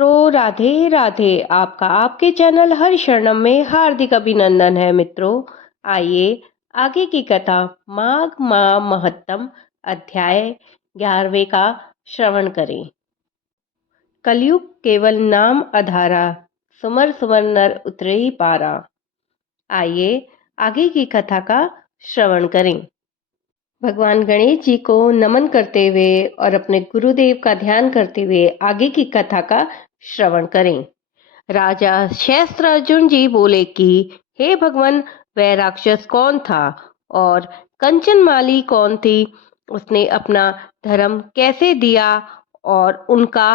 तो राधे राधे। आपका आपके चैनल हर शरणम में हार्दिक अभिनंदन है मित्रों। आइए आगे की कथा माघ माह महत्तम अध्याय 11वें का श्रवण करें। कलयुग केवल नाम अधारा, सुमर सुमर नर उतरे ही पारा। आइए आगे की कथा का श्रवण करें। भगवान गणेश जी को नमन करते हुए और अपने गुरुदेव का ध्यान करते हुए आगे की कथा का श्रवण करें। राजा सहस्त्रार्जुन जी बोले कि हे भगवान, वह राक्षस कौन था और कंचन माली कौन थी? उसने अपना धर्म कैसे दिया और उनका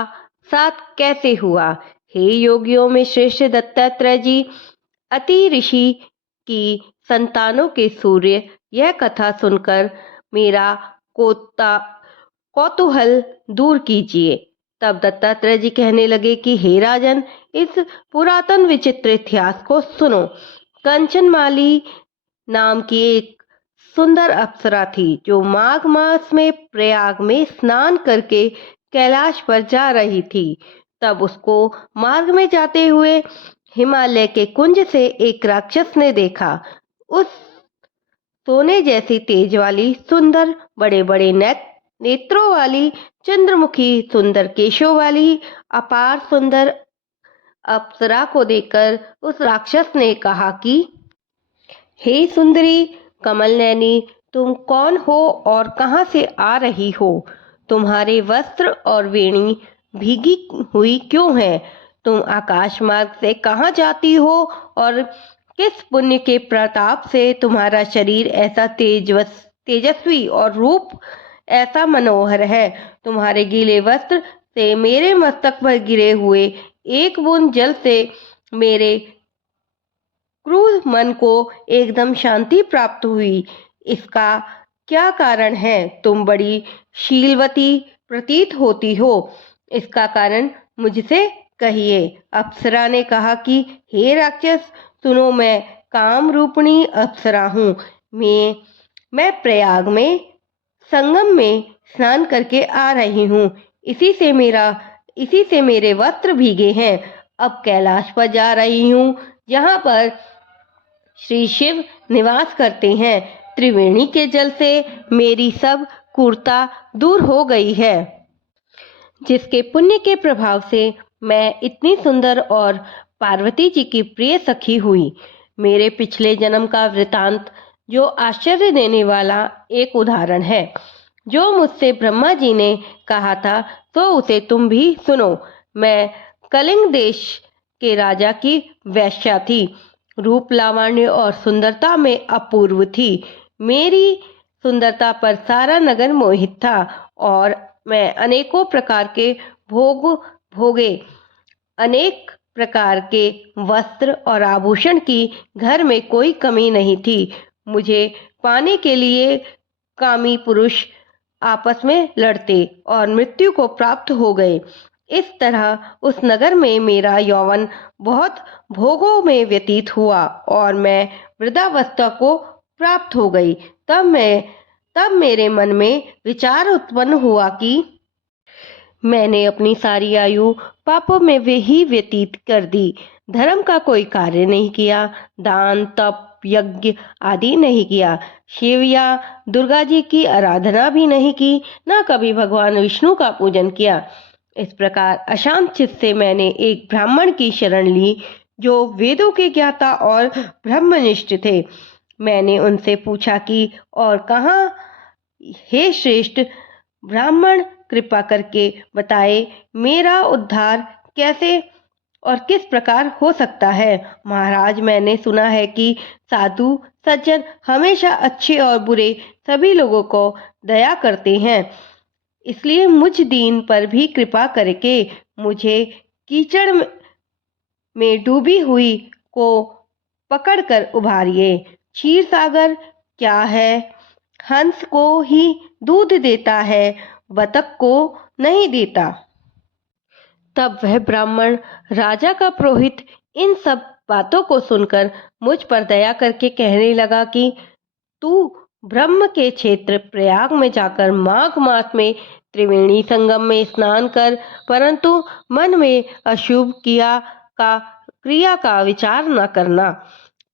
साथ कैसे हुआ? हे योगियों में श्रेष्ठ दत्तात्रेय जी, अति ऋषि की संतानों के सूर्य, यह कथा सुनकर मेरा कोता कौतूहल दूर कीजिए। तब दत्तात्रेय जी कहने लगे कि हे राजन, इस पुरातन विचित्र इतिहास को सुनो। कंचनमाली नाम की एक सुंदर अप्सरा थी जो माघ मास में प्रयाग में स्नान करके कैलाश पर जा रही थी। तब उसको मार्ग में जाते हुए हिमालय के कुंज से एक राक्षस ने देखा। उस सोने जैसी तेज वाली सुंदर बड़े बड़े नेत्रों वाली चंद्रमुखी सुंदर केशों वाली अपार सुंदर अप्सरा को देखकर उस राक्षस ने कहा कि हे सुंदरी कमल नैनी, तुम कौन हो और कहां से आ रही हो? तुम्हारे वस्त्र और वेणी भीगी हुई क्यों है? तुम आकाश मार्ग से कहां जाती हो और किस पुण्य के प्रताप से तुम्हारा शरीर ऐसा तेजस्वी और रूप ऐसा मनोहर है? तुम्हारे गीले वस्त्र से मेरे मस्तक पर गिरे हुए एक बूंद जल से मेरे क्रूर मन को एकदम शांति प्राप्त हुई। इसका क्या कारण है? तुम बड़ी शीलवती प्रतीत होती हो, इसका कारण मुझसे कहिए। अप्सरा ने कहा कि हे राक्षस, सुनो, मैं काम रूपणी अप्सरा हूँ। मैं प्रयाग में संगम में स्नान करके आ रही हूँ। इसी से मेरे वस्त्र भीगे हैं। अब कैलाश पर जा रही हूँ, जहाँ पर श्री शिव निवास करते हैं। त्रिवेणी के जल से मेरी सब कुर्ता दूर हो गई है, जिसके पुण्य के प्रभाव से मैं इतनी सुंदर और पार्वती जी की प्रिय सखी हुई। मेरे पिछले जन्म का वृतांत जो आश्चर्य देने वाला एक उदाहरण है, जो मुझसे ब्रह्मा जी ने कहा था, तो उसे तुम भी सुनो। मैं कलिंग देश के राजा की वेश्या थी। रूप लावण्य और सुंदरता में अपूर्व थी। मेरी सुंदरता पर सारा नगर मोहित था और मैं अनेकों प्रकार के भोगे अनेक प्रकार के वस्त्र और आभूषण की घर में कोई कमी नहीं थी। मुझे पाने के लिए कामी पुरुष आपस में लड़ते और मृत्यु को प्राप्त हो गए। इस तरह उस नगर में मेरा यौवन बहुत भोगों में व्यतीत हुआ और मैं वृद्धावस्था को प्राप्त हो गई। तब मेरे मन में विचार उत्पन्न हुआ कि मैंने अपनी सारी आयु पापों में वे ही व्यतीत कर दी। धर्म का कोई कार्य नहीं किया, दान तप यज्ञ आदि नहीं किया, शिव या दुर्गा जी की आराधना भी नहीं की, न कभी भगवान विष्णु का पूजन किया। इस प्रकार अशांत चित्त से मैंने एक ब्राह्मण की शरण ली, जो वेदों के ज्ञाता और ब्रह्मनिष्ठ थे। मैंने उनसे पूछा कि और कहाँ, हे श्रेष्ठ ब्राह्मण, कृपा करके बताए, मेरा उद्धार कैसे और किस प्रकार हो सकता है? महाराज, मैंने सुना है कि साधु सज्जन हमेशा अच्छे और बुरे सभी लोगों को दया करते हैं। इसलिए मुझ दीन पर भी कृपा करके मुझे कीचड़ में डूबी हुई को पकड़कर उभारिए। क्षीर सागर क्या है? हंस को ही दूध देता है, बतख को नहीं देता। तब वह ब्राह्मण राजा का पुरोहित इन सब बातों को सुनकर मुझ पर दया करके कहने लगा कि तू ब्रह्म के क्षेत्र प्रयाग में जाकर माघ मास में त्रिवेणी संगम में स्नान कर, परंतु मन में अशुभ क्रिया का विचार न करना।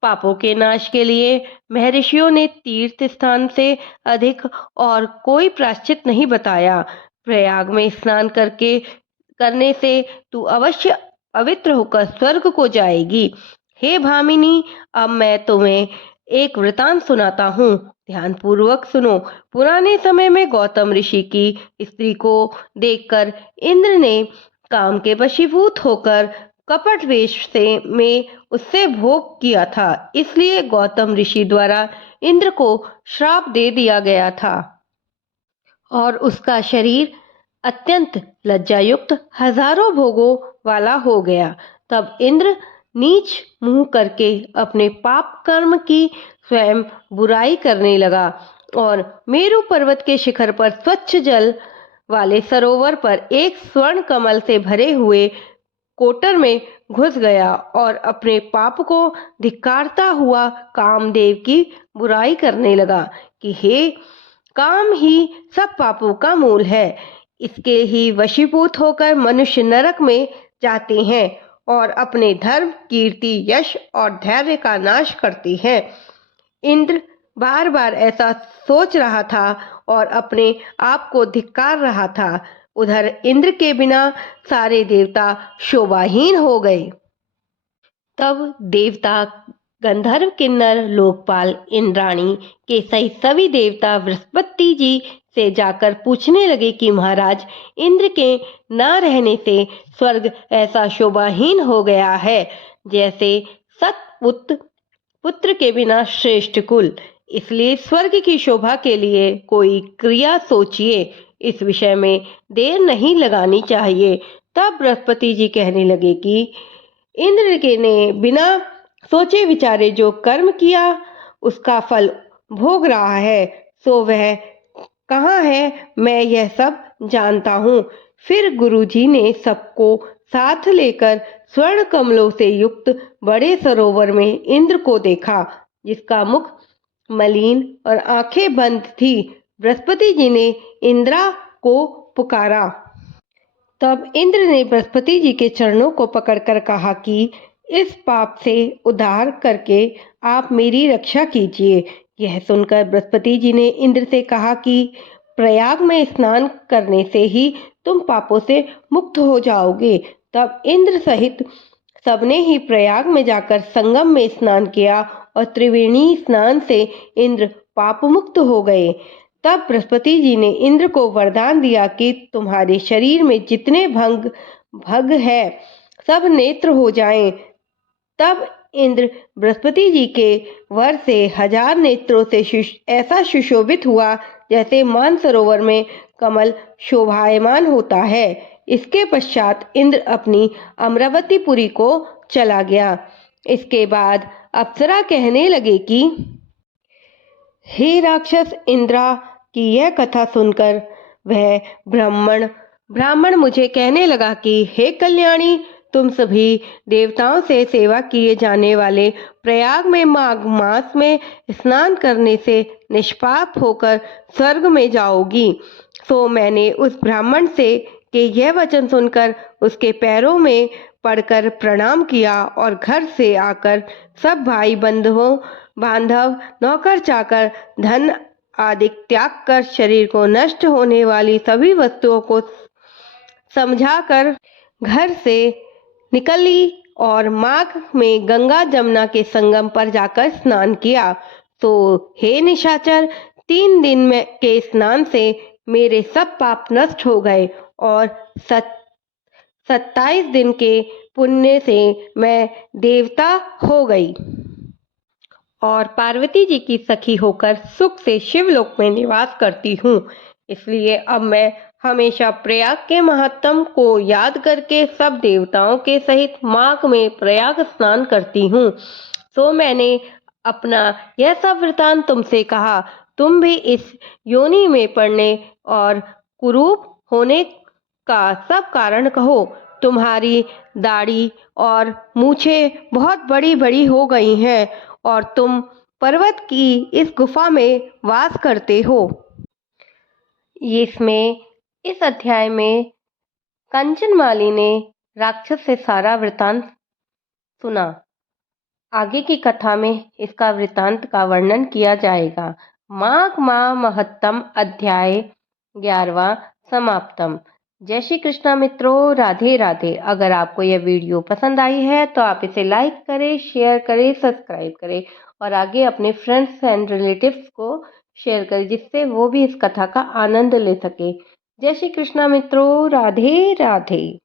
पापों के नाश के लिए महर्षियों ने तीर्थ स्थान से अधिक और कोई प्रायश्चित नहीं बताया। प्रयाग में स्नान करने से तू अवश्य पवित्र होकर स्वर्ग को जाएगी। हे भामिनी, अब मैं तुम्हें एक वृतांत सुनाता हूँ, ध्यान पूर्वक सुनो। पुराने समय में गौतम ऋषि की स्त्री को देखकर इंद्र ने काम के वशीभूत होकर कपट वेश में उससे भोग किया था। इसलिए गौतम ऋषि द्वारा इंद्र को श्राप दे दिया गया था और उसका शरीर अत्यंत लज्जायुक्त हजारों भोगों वाला हो गया। तब इंद्र नीच मुंह करके अपने पाप कर्म की स्वयं बुराई करने लगा और मेरु पर्वत के शिखर पर स्वच्छ जल वाले सरोवर पर एक स्वर्ण कमल से भरे हुए कोटर में घुस गया और अपने पाप को धिक्कारता हुआ कामदेव की बुराई करने लगा कि हे, काम ही सब पापों का मूल है। इसके ही वशीभूत होकर मनुष्य नरक में जाते हैं और अपने धर्म, कीर्ति, यश और धैर्य का नाश करते हैं। इंद्र बार बार ऐसा सोच रहा था और अपने आप को धिक्कार रहा था। उधर इंद्र के बिना सारे देवता शोभाहीन हो गए। तब देवता, गंधर्व, किन्नर, लोकपाल, इंद्राणी के सहित सभी देवता बृहस्पति जी से जाकर पूछने लगे कि महाराज, इंद्र के न रहने से स्वर्ग ऐसा शोभाहीन हो गया है जैसे सतपुत्र पुत्र के बिना श्रेष्ठ कुल। इसलिए स्वर्ग की शोभा के लिए कोई क्रिया सोचिए, इस विषय में देर नहीं लगानी चाहिए। तब बृहस्पति जी कहने लगे कि इंद्र के ने बिना सोचे विचारे जो कर्म किया उसका फल भोग रहा है, सो वह कहाँ है, मैं यह सब जानता हूँ। फिर गुरुजी ने सबको साथ लेकर स्वर्ण कमलों से युक्त बड़े सरोवर में इंद्र को देखा, जिसका मुख मलिन और आंखें बंद थी। बृहस्पति जी ने इंद्रा को पुकारा। तब इंद्र ने बृहस्पति जी के चरणों को पकड़कर कहा कि इस पाप से उद्धार करके आप मेरी रक्षा कीजिए। यह सुनकर बृहस्पति जी ने इंद्र से कहा कि प्रयाग में स्नान करने से ही तुम पापों से मुक्त हो जाओगे। तब इंद्र सहित सबने ही प्रयाग में जाकर संगम में स्नान किया और त्रिवेणी स्नान से इंद्र पाप मुक्त हो गए। तब बृहस्पति जी ने इंद्र को वरदान दिया कि तुम्हारे शरीर में जितने भग है सब नेत्र हो जाएं। तब इंद्र बृहस्पति जी के वर से 1000 नेत्रों से ऐसा सुशोभित हुआ जैसे मानसरोवर में कमल शोभायमान होता है। इसके पश्चात इंद्र अपनी अमरावतीपुरी को चला गया। इसके बाद अप्सरा कहने लगे कि हे राक्षस इंद्रा की यह कथा सुनकर वह ब्राह्मण मुझे कहने लगा कि हे कल्याणी, तुम सभी देवताओं से सेवा किए जाने वाले प्रयाग में माघ मास में स्नान करने से निष्पाप होकर स्वर्ग में जाओगी। तो मैंने उस ब्राह्मण से के यह वचन सुनकर उसके पैरों में पड़कर प्रणाम किया और घर से आकर सब भाई बांधव, नौकर चाकर, धन आदि त्याग कर शरीर को नष्ट होने वाली सभी वस्तुओं को समझाकर घर से निकली और माघ में गंगा जमुना के संगम पर जाकर स्नान किया। तो हे निशाचर, 3 दिन में के स्नान से मेरे सब पाप नष्ट हो गए और 27 दिन के पुण्य से मैं देवता हो गई और पार्वती जी की सखी होकर सुख से शिवलोक में निवास करती हूँ। इसलिए अब मैं हमेशा प्रयाग के महत्तम को याद करके सब देवताओं के सहित माघ में प्रयाग स्नान करती हूँ। तो मैंने अपना यह सब वृतांत तुमसे कहा। तुम भी इस योनि में पड़ने और कुरूप होने का सब कारण कहो। तुम्हारी दाढ़ी और मूछें बहुत बड़ी बड़ी हो गई हैं और तुम पर्वत की इस गुफा में वास करते हो। इसमें इस अध्याय में कंचनमाली ने राक्षस से सारा वृतांत सुना। आगे की कथा में इसका वृतांत का वर्णन किया जाएगा। माघ माह महत्तम अध्याय 11वां समाप्तम। जय श्री कृष्णा मित्रों, राधे राधे। अगर आपको यह वीडियो पसंद आई है तो आप इसे लाइक करें, शेयर करें, सब्सक्राइब करें और आगे अपने फ्रेंड्स एंड रिलेटिव्स को शेयर करें, जिससे वो भी इस कथा का आनंद ले सके। जय श्री कृष्णा मित्रों, राधे राधे।